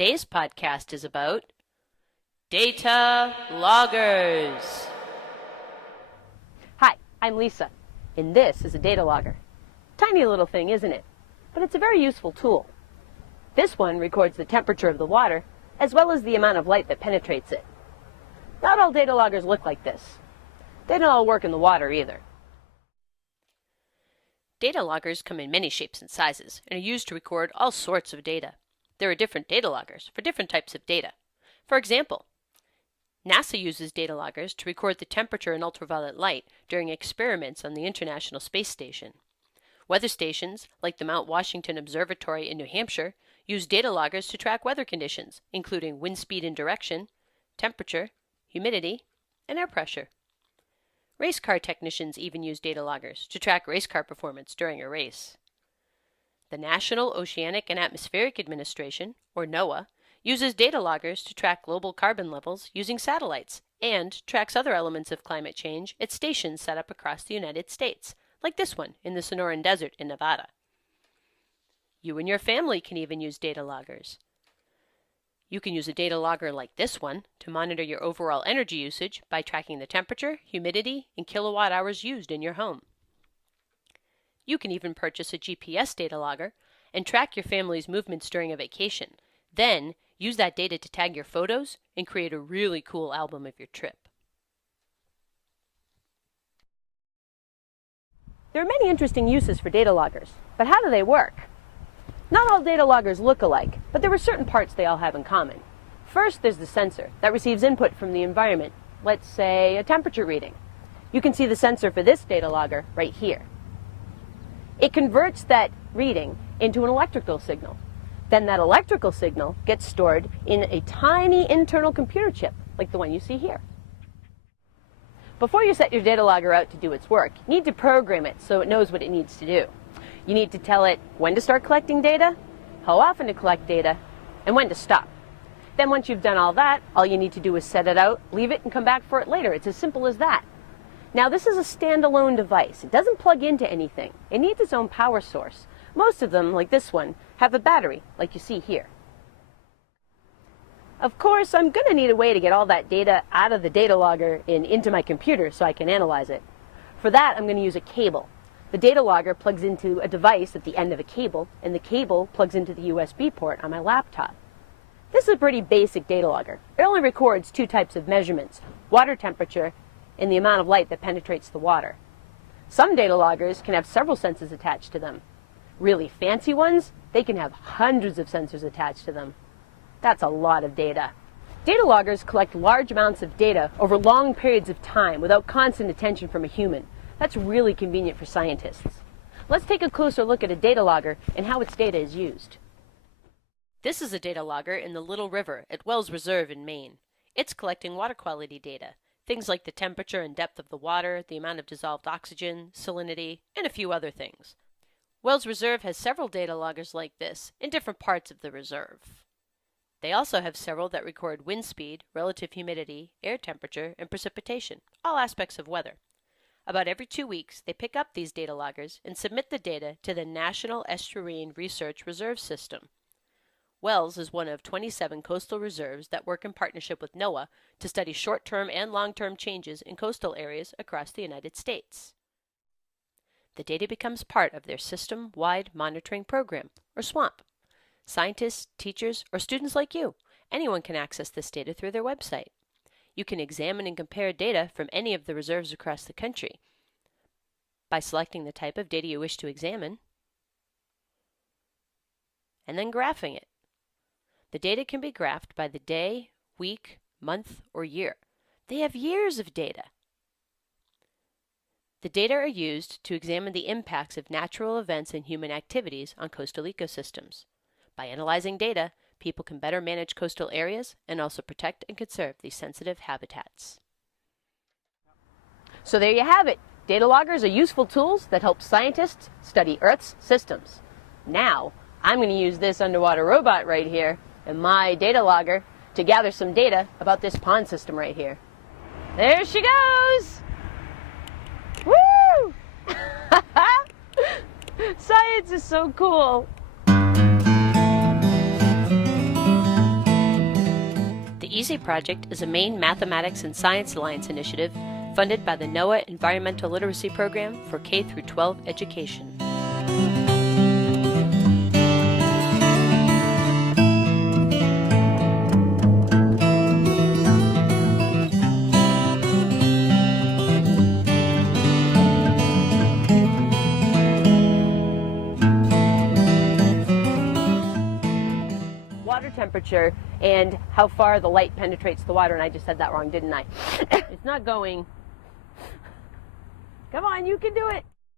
Today's podcast is about data loggers. Hi, I'm Lisa, and this is a data logger. Tiny little thing, isn't it? But it's a very useful tool. This one records the temperature of the water, as well as the amount of light that penetrates it. Not all data loggers look like this. They don't all work in the water either. Data loggers come in many shapes and sizes and are used to record all sorts of data. There are different data loggers for different types of data. For example, NASA uses data loggers to record the temperature and ultraviolet light during experiments on the International Space Station. Weather stations, like the Mount Washington Observatory in New Hampshire, use data loggers to track weather conditions, including wind speed and direction, temperature, humidity, and air pressure. Race car technicians even use data loggers to track race car performance during a race. The National Oceanic and Atmospheric Administration, or NOAA, uses data loggers to track global carbon levels using satellites and tracks other elements of climate change at stations set up across the United States, like this one in the Sonoran Desert in Nevada. You and your family can even use data loggers. You can use a data logger like this one to monitor your overall energy usage by tracking the temperature, humidity, and kilowatt hours used in your home. You can even purchase a GPS data logger and track your family's movements during a vacation. Then, use that data to tag your photos and create a really cool album of your trip. There are many interesting uses for data loggers, but how do they work? Not all data loggers look alike, but there are certain parts they all have in common. First, there's the sensor that receives input from the environment, let's say a temperature reading. You can see the sensor for this data logger right here. It converts that reading into an electrical signal. Then that electrical signal gets stored in a tiny internal computer chip, like the one you see here. Before you set your data logger out to do its work, you need to program it so it knows what it needs to do. You need to tell it when to start collecting data, how often to collect data, and when to stop. Then once you've done all that, all you need to do is set it out, leave it, and come back for it later. It's as simple as that. Now, this is a standalone device. It doesn't plug into anything. It needs its own power source. Most of them, like this one, have a battery, like you see here. Of course, I'm going to need a way to get all that data out of the data logger and into my computer so I can analyze it. For that, I'm going to use a cable. The data logger plugs into a device at the end of a cable, and the cable plugs into the USB port on my laptop. This is a pretty basic data logger. It only records two types of measurements, water temperature and the amount of light that penetrates the water. Some data loggers can have several sensors attached to them. Really fancy ones, they can have hundreds of sensors attached to them. That's a lot of data. Data loggers collect large amounts of data over long periods of time without constant attention from a human. That's really convenient for scientists. Let's take a closer look at a data logger and how its data is used. This is a data logger in the Little River at Wells Reserve in Maine. It's collecting water quality data. Things like the temperature and depth of the water, the amount of dissolved oxygen, salinity, and a few other things. Wells Reserve has several data loggers like this in different parts of the reserve. They also have several that record wind speed, relative humidity, air temperature, and precipitation, all aspects of weather. About every 2 weeks, they pick up these data loggers and submit the data to the National Estuarine Research Reserve System. Wells is one of 27 coastal reserves that work in partnership with NOAA to study short-term and long-term changes in coastal areas across the United States. The data becomes part of their system-wide monitoring program, or SWAMP. Scientists, teachers, or students like you, anyone can access this data through their website. You can examine and compare data from any of the reserves across the country by selecting the type of data you wish to examine and then graphing it. The data can be graphed by the day, week, month, or year. They have years of data. The data are used to examine the impacts of natural events and human activities on coastal ecosystems. By analyzing data, people can better manage coastal areas and also protect and conserve these sensitive habitats. So there you have it. Data loggers are useful tools that help scientists study Earth's systems. Now, I'm going to use this underwater robot right here and my data logger to gather some data about this pond system right here. There she goes! Woo! Science is so cool. EaSiE project is a Maine Mathematics and Science Alliance initiative funded by the NOAA Environmental Literacy Program for K-12 education. Water temperature and how far the light penetrates the water, and I just said that wrong, didn't I? It's not going. Come on, you can do it.